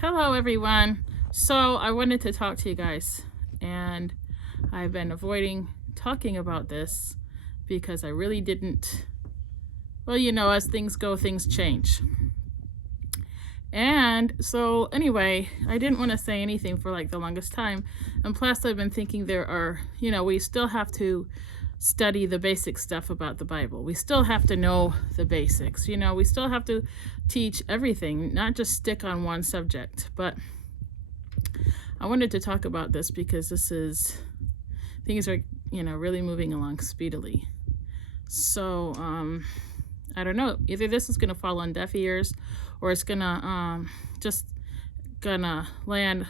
Hello, everyone. So, I wanted to talk to you guys, and I've been avoiding talking about this because I really didn't. Well, as things go, things change. And so, anyway, I didn't want to say anything for like the longest time. And plus, I've been thinking we still have to study the basic stuff about the Bible. We still have to know the basics. We still have to teach everything, not just stick on one subject. But I wanted to talk about this because things are, really moving along speedily. So, I don't know, either this is going to fall on deaf ears or it's going to just gonna land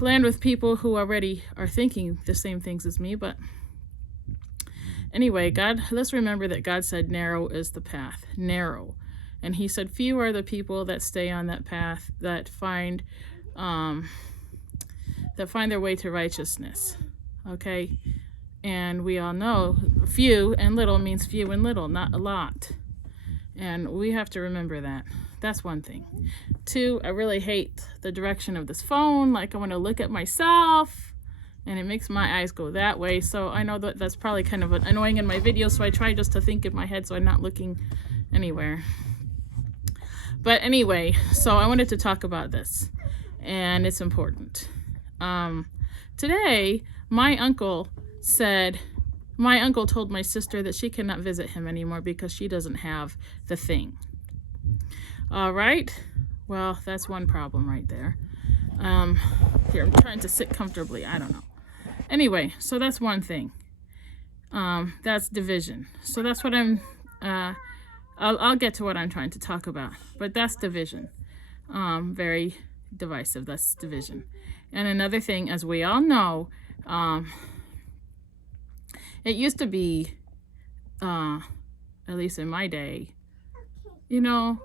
land with people who already are thinking the same things as me. But anyway, let's remember that God said narrow is the path, narrow. And he said few are the people that stay on that path that find their way to righteousness. Okay? And we all know few and little means few and little, not a lot. And we have to remember that. That's one thing. Two, I really hate the direction of this phone. Like, I want to look at myself, and it makes my eyes go that way. So I know that's probably kind of annoying in my videos, so I try just to think in my head so I'm not looking anywhere. But anyway, so I wanted to talk about this, and it's important. Today, my uncle told my sister that she cannot visit him anymore because she doesn't have the thing. All right. Well, that's one problem right there. Here, I'm trying to sit comfortably. I don't know. Anyway, so that's one thing. That's division. So that's what I'll get to what I'm trying to talk about. But that's division. Very divisive. That's division. And another thing, as we all know, it used to be, at least in my day,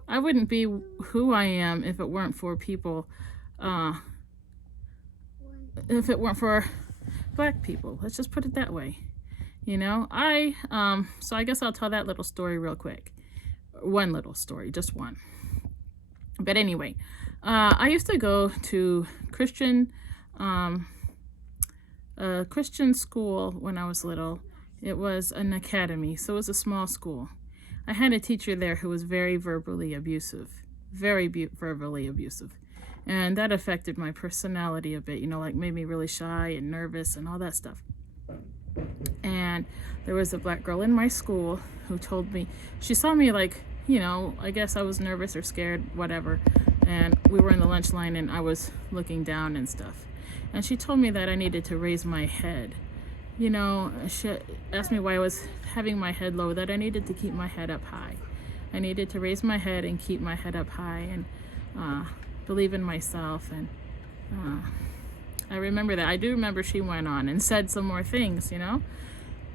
I wouldn't be who I am if it weren't for people, if it weren't for Black people. Let's just put it that way. So I guess I'll tell that little story real quick. One little story, just one. But anyway, I used to go to Christian school when I was little. It was an academy, so it was a small school. I had a teacher there who was very verbally abusive, verbally abusive. And that affected my personality a bit, like made me really shy and nervous and all that stuff. And there was a Black girl in my school who told me, she saw me like, I guess I was nervous or scared, whatever. And we were in the lunch line and I was looking down and stuff. And she told me that I needed to raise my head. She asked me why I was having my head low, that I needed to keep my head up high. I needed to raise my head and keep my head up high and believe in myself. And I remember that. I do remember she went on and said some more things,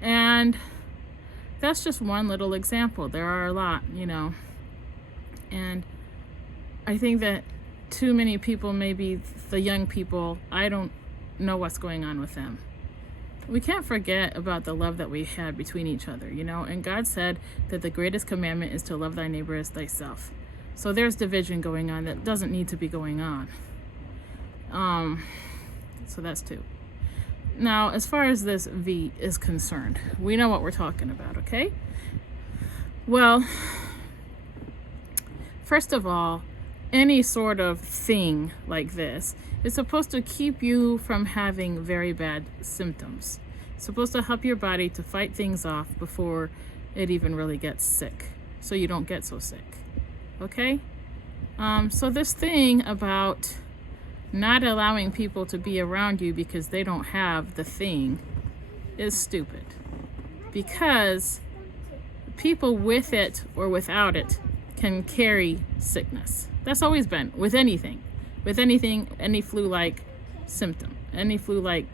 And that's just one little example. There are a lot, And I think that too many people, maybe the young people, I don't know what's going on with them. We can't forget about the love that we had between each other, and God said that the greatest commandment is to love thy neighbor as thyself. So there's division going on that doesn't need to be going on. So that's two. Now, as far as this V is concerned, we know what we're talking about, okay? Well, first of all, any sort of thing like this is supposed to keep you from having very bad symptoms. It's supposed to help your body to fight things off before it even really gets sick, so you don't get so sick. Okay? So this thing about not allowing people to be around you because they don't have the thing is stupid. Because people with it or without it can carry sickness. That's always been with anything, any flu-like symptom, any flu-like,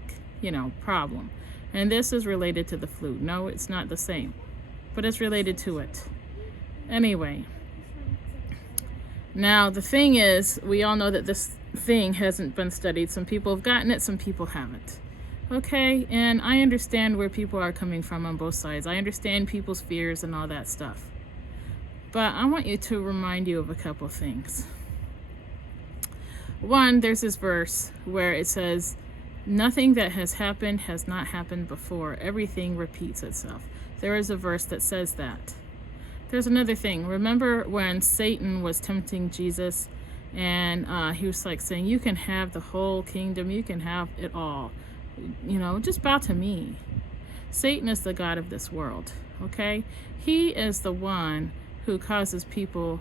problem. And this is related to the flu. No, it's not the same, but it's related to it. Anyway, now the thing is, we all know that this thing hasn't been studied. Some people have gotten it, some people haven't. Okay, and I understand where people are coming from on both sides. I understand people's fears and all that stuff. But I want you to remind you of a couple things. One, there's this verse where it says, nothing that has happened has not happened before. Everything repeats itself. There is a verse that says that. There's another thing. Remember when Satan was tempting Jesus and he was like saying, you can have the whole kingdom. You can have it all. Just bow to me. Satan is the god of this world, okay? He is the one who causes people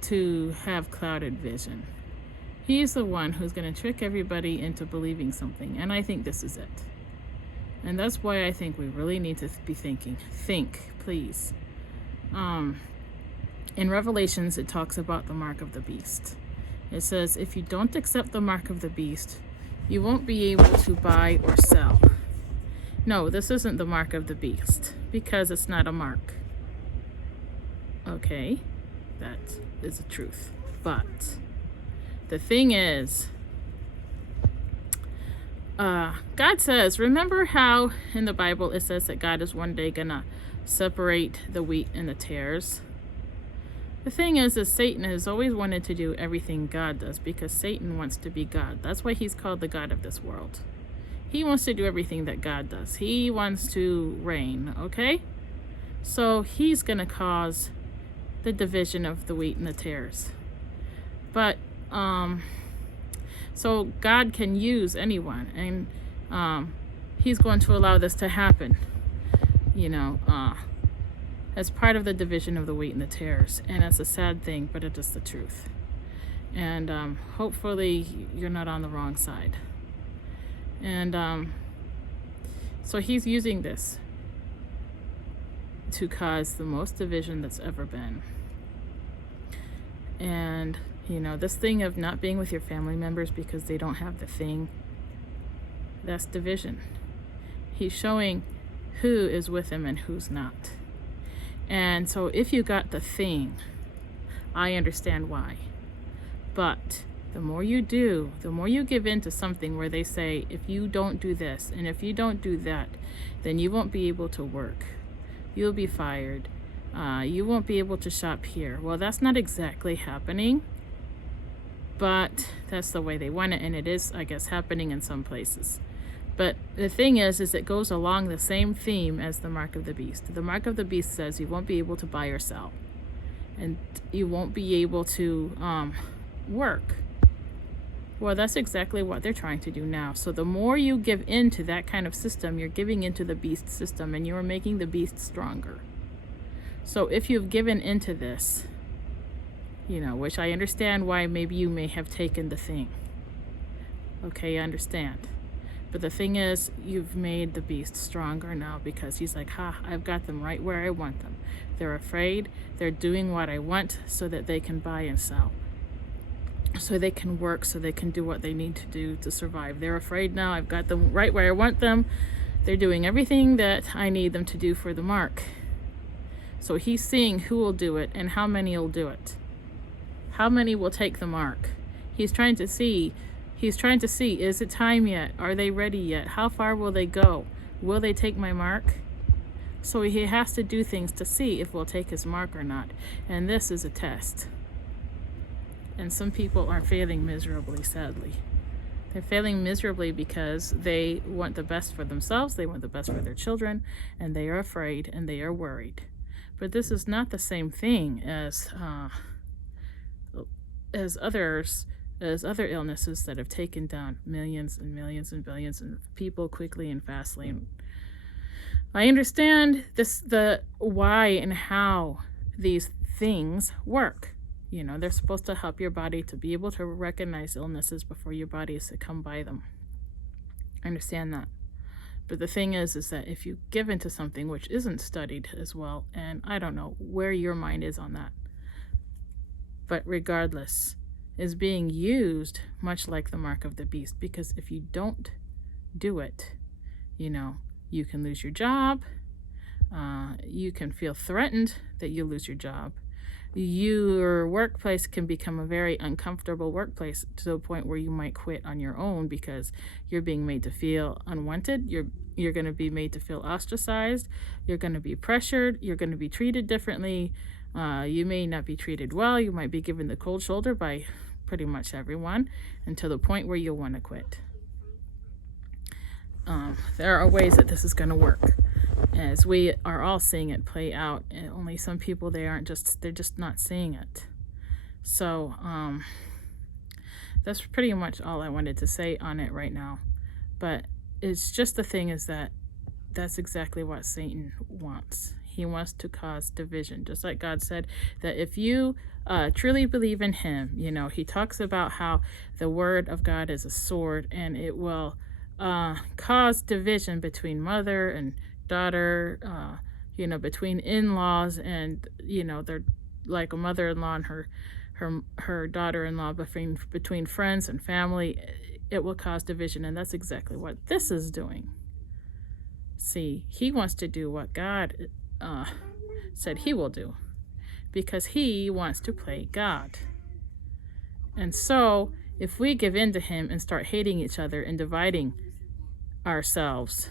to have clouded vision. He's the one who's going to trick everybody into believing something, and I think this is it. And that's why I think we really need to be thinking. Think, please. In Revelations, it talks about the mark of the beast. It says, if you don't accept the mark of the beast, you won't be able to buy or sell. No, this isn't the mark of the beast, because it's not a mark. Okay, that is the truth. But the thing is, God says, remember how in the Bible it says that God is one day gonna separate the wheat and the tares? The thing is Satan has always wanted to do everything God does because Satan wants to be God. That's why he's called the God of this world. He wants to do everything that God does. He wants to reign, okay? So he's gonna cause the division of the wheat and the tares. But so God can use anyone, and he's going to allow this to happen, as part of the division of the wheat and the tares. And it's a sad thing, but it is the truth. And hopefully you're not on the wrong side. And so he's using this to cause the most division that's ever been. And this thing of not being with your family members because they don't have the thing, that's division. He's showing who is with him and who's not. And so if you got the thing, I understand why. But the more you do, the more you give in to something where they say, if you don't do this and if you don't do that, then you won't be able to work. You'll be fired. You won't be able to shop here. Well, that's not exactly happening, but that's the way they want it, and it is, I guess, happening in some places. But the thing is it goes along the same theme as the mark of the beast. The mark of the beast says you won't be able to buy or sell, and you won't be able to work. Well, that's exactly what they're trying to do now. So the more you give into that kind of system, you're giving into the beast system, and you're making the beast stronger. So if you've given into this, which I understand why maybe you may have taken the thing. Okay, I understand. But the thing is, you've made the beast stronger now because he's like, I've got them right where I want them. They're afraid. They're doing what I want so that they can buy and sell. So they can work, so they can do what they need to do to survive. They're afraid now. I've got them right where I want them. They're doing everything that I need them to do for the mark. So he's seeing who will do it and how many will do it. How many will take the mark? He's trying to see, is it time yet? Are they ready yet? How far will they go? Will they take my mark? So he has to do things to see if we'll take his mark or not. And this is a test. And some people are failing miserably, sadly. They're failing miserably because they want the best for themselves, they want the best for their children, and they are afraid and they are worried. But this is not the same thing as other illnesses that have taken down millions and millions and billions of people quickly and fastly. I understand the why and how these things work. They're supposed to help your body to be able to recognize illnesses before your body is succumb by them. I understand that. But the thing is that if you give into something which isn't studied as well, and I don't know where your mind is on that, but regardless, is being used much like the mark of the beast, because if you don't do it, you can lose your job, you can feel threatened that you lose your job, your workplace can become a very uncomfortable workplace to the point where you might quit on your own because you're being made to feel unwanted. You're going to be made to feel ostracized. You're going to be pressured. You're going to be treated differently. You may not be treated well. You might be given the cold shoulder by pretty much everyone until the point where you'll want to quit. There are ways that this is going to work, as we are all seeing it play out. And only some people, they're just not seeing it. So that's pretty much all I wanted to say on it right now. But it's just the thing is that that's exactly what Satan wants. He wants to cause division, just like God said that if you truly believe in him, he talks about how the word of God is a sword, and it will cause division between mother and daughter, between in-laws, and they're like a mother-in-law and her daughter-in-law, between friends and family. It will cause division, and that's exactly what this is doing. See, he wants to do what God said he will do, because he wants to play God. And so if we give in to him and start hating each other and dividing ourselves,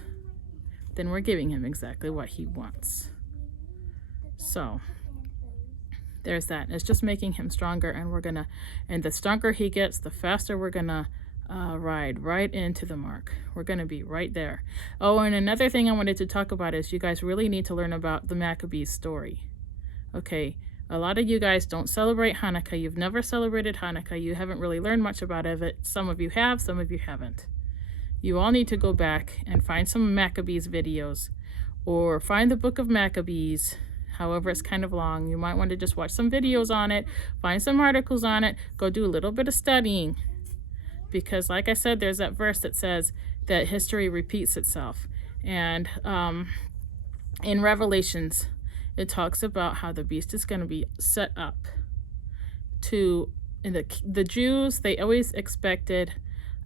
then we're giving him exactly what he wants. So there's that. It's just making him stronger, and the stronger he gets, the faster we're gonna ride right into the mark. We're gonna be right there. Oh, and another thing I wanted to talk about is you guys really need to learn about the Maccabees story. Okay, a lot of you guys don't celebrate Hanukkah. You've never celebrated Hanukkah. You haven't really learned much about it. Some of you have, some of you haven't. You all need to go back and find some Maccabees videos, or find the book of Maccabees. However, it's kind of long. You might want to just watch some videos on it, find some articles on it, go do a little bit of studying. Because like I said, there's that verse that says that history repeats itself. And in Revelations, it talks about how the beast is going to be set up to, and the Jews, they always expected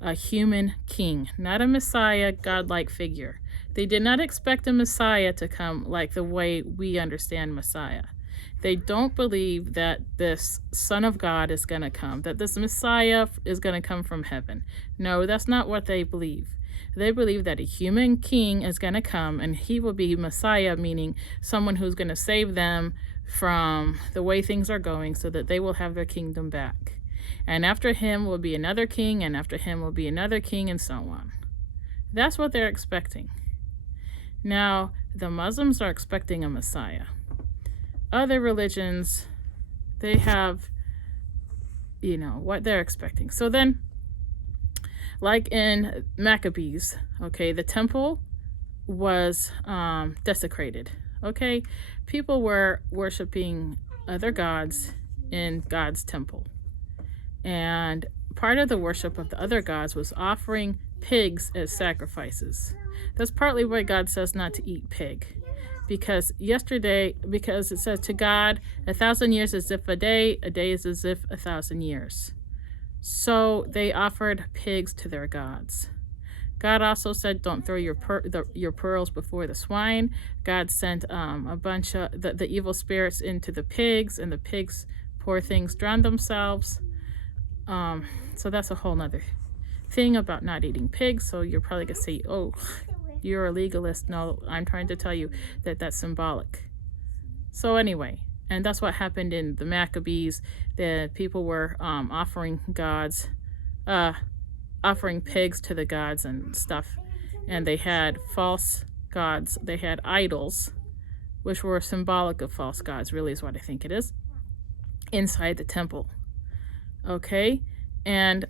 a human king, not a Messiah, godlike figure. They did not expect a Messiah to come like the way we understand Messiah. They don't believe that this Son of God is going to come, that this Messiah is going to come from heaven. No, that's not what they believe. They believe that a human king is going to come, and he will be Messiah, meaning someone who's going to save them from the way things are going so that they will have their kingdom back. And after him will be another king, and after him will be another king, and so on. That's what they're expecting. Now, the Muslims are expecting a Messiah. Other religions, they have, what they're expecting. So then, like in Maccabees, okay, the temple was desecrated, okay? People were worshiping other gods in God's temple. And part of the worship of the other gods was offering pigs as sacrifices. That's partly why God says not to eat pig. Because it says to God, 1,000 years is as if a day is as if 1,000 years. So they offered pigs to their gods. God also said, don't throw your pearls before the swine. God sent a bunch of the evil spirits into the pigs, and the pigs, poor things, drowned themselves. So that's a whole nother thing about not eating pigs. So you're probably going to say, oh, you're a legalist. No, I'm trying to tell you that that's symbolic. So anyway, and that's what happened in the Maccabees. The people were offering pigs to the gods and stuff. And they had false gods. They had idols, which were symbolic of false gods, really is what I think it is, inside the temple. Okay? And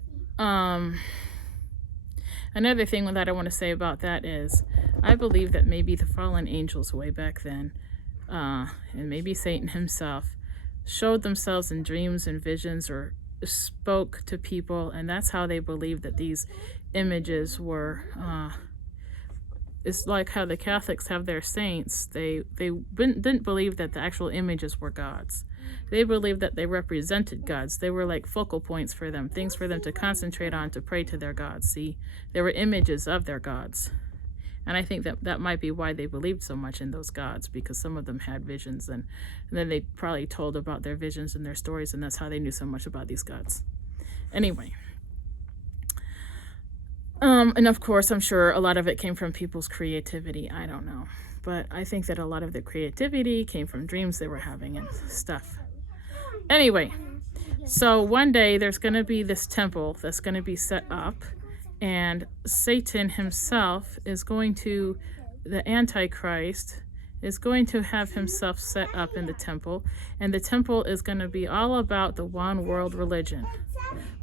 another thing that I want to say about that is I believe that maybe the fallen angels way back then, and maybe Satan himself, showed themselves in dreams and visions, or spoke to people, and that's how they believed that these images were. It's like how the Catholics have their saints. They didn't believe that the actual images were gods. They believed that they represented gods. They were like focal points for them, things for them to concentrate on, to pray to their gods. See, they were images of their gods. And I think that might be why they believed so much in those gods, because some of them had visions, and then they probably told about their visions and their stories, and that's how they knew so much about these gods. Anyway. And of course, I'm sure a lot of it came from people's creativity. I don't know. but I think that a lot of the creativity came from dreams they were having and stuff. Anyway, so one day there's going to be this temple that's going to be set up, and Satan himself is going to, the Antichrist, is going to have himself set up in the temple, and the temple is going to be all about the one world religion,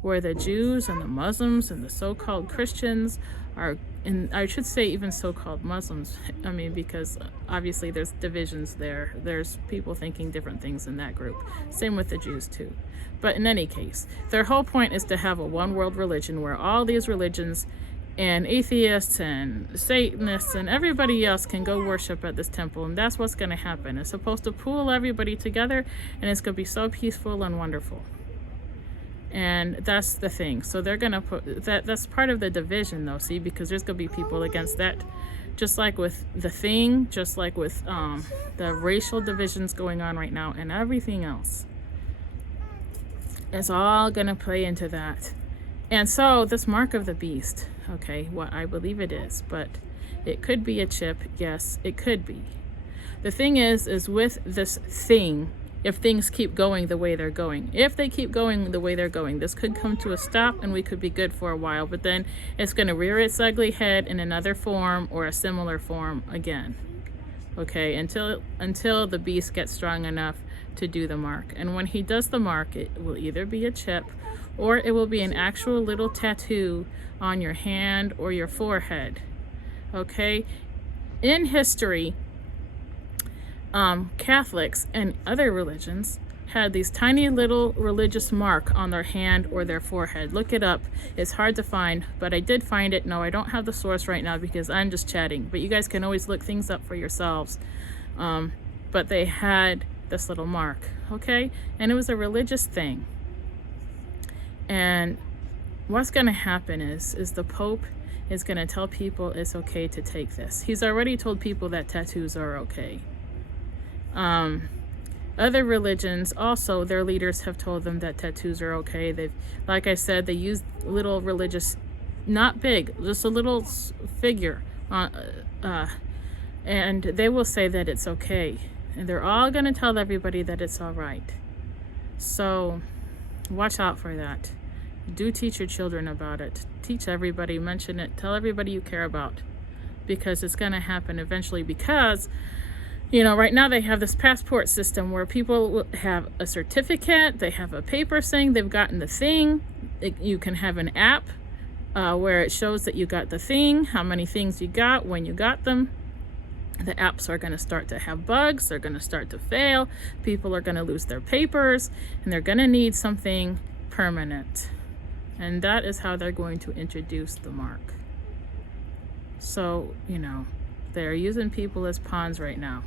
where the Jews and the Muslims and the so-called Christians are, and I should say even so-called Muslims, I mean, because obviously there's divisions there. There's people thinking different things in that group. Same with the Jews too. But in any case, their whole point is to have a one world religion where all these religions and atheists and Satanists and everybody else can go worship at this temple, and that's what's going to happen. It's supposed to pool everybody together, and it's going to be so peaceful and wonderful. And that's the thing. So they're going to put that's part of the division, though, see, because there's going to be people against that, just like with the thing, just like with the racial divisions going on right now and everything else. It's all going to play into that. And so this mark of the beast, okay, what I believe it is, but it could be a chip. Yes, it could be. The thing is with this thing, if things keep going the way they're going, if they keep going the way they're going, this could come to a stop and we could be good for a while, but then it's going to rear its ugly head in another form or a similar form again. Okay, until the beast gets strong enough to do the mark. And when he does the mark, it will either be a chip or it will be an actual little tattoo on your hand or your forehead. Okay, in history, Catholics and other religions had these tiny little religious mark on their hand or their forehead. Look it up. It's hard to find, but I did find it. No, I don't have the source right now because I'm just chatting, but you guys can always look things up for yourselves. But they had this little mark, okay? And it was a religious thing. And what's going to happen is the Pope is going to tell people it's okay to take this. He's already told people that tattoos are okay. Other religions also, their leaders have told them that tattoos are okay. They've, like I said, they use little religious, not big, just a little figure on, and they will say that it's okay. And they're all going to tell everybody that it's all right. So watch out for that. Do teach your children about it. Teach everybody, mention it, tell everybody you care about, because it's going to happen eventually. Because, you know, right now they have this passport system where people have a certificate, they have a paper saying they've gotten the thing. You can have an app where it shows that you got the thing, how many things you got, when you got them. The apps are going to start to have bugs, they're going to start to fail, people are going to lose their papers, and they're going to need something permanent. And that is how they're going to introduce the mark. So, you know, they're using people as pawns right now.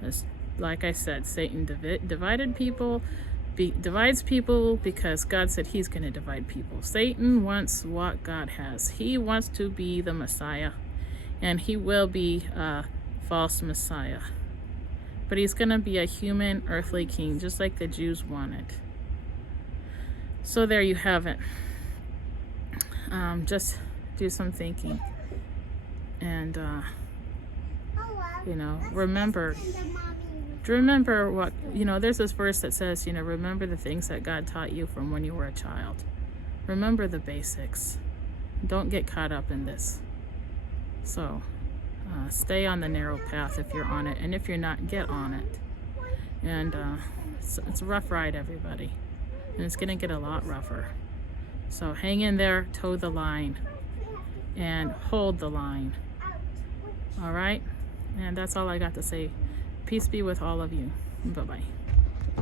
As, like I said, Satan divides people because God said he's going to divide people. Satan wants what God has. He wants to be the Messiah, and he will be a false Messiah. But he's going to be a human earthly king, just like the Jews wanted. So there you have it. Just do some thinking. And, you know, remember what, you know, there's this verse that says, you know, remember the things that God taught you from when you were a child. Remember the basics. Don't get caught up in this. So, stay on the narrow path if you're on it. And if you're not, get on it. And it's a rough ride, everybody. And it's going to get a lot rougher. So hang in there, toe the line, and hold the line. All right? And that's all I got to say. Peace be with all of you. Bye-bye.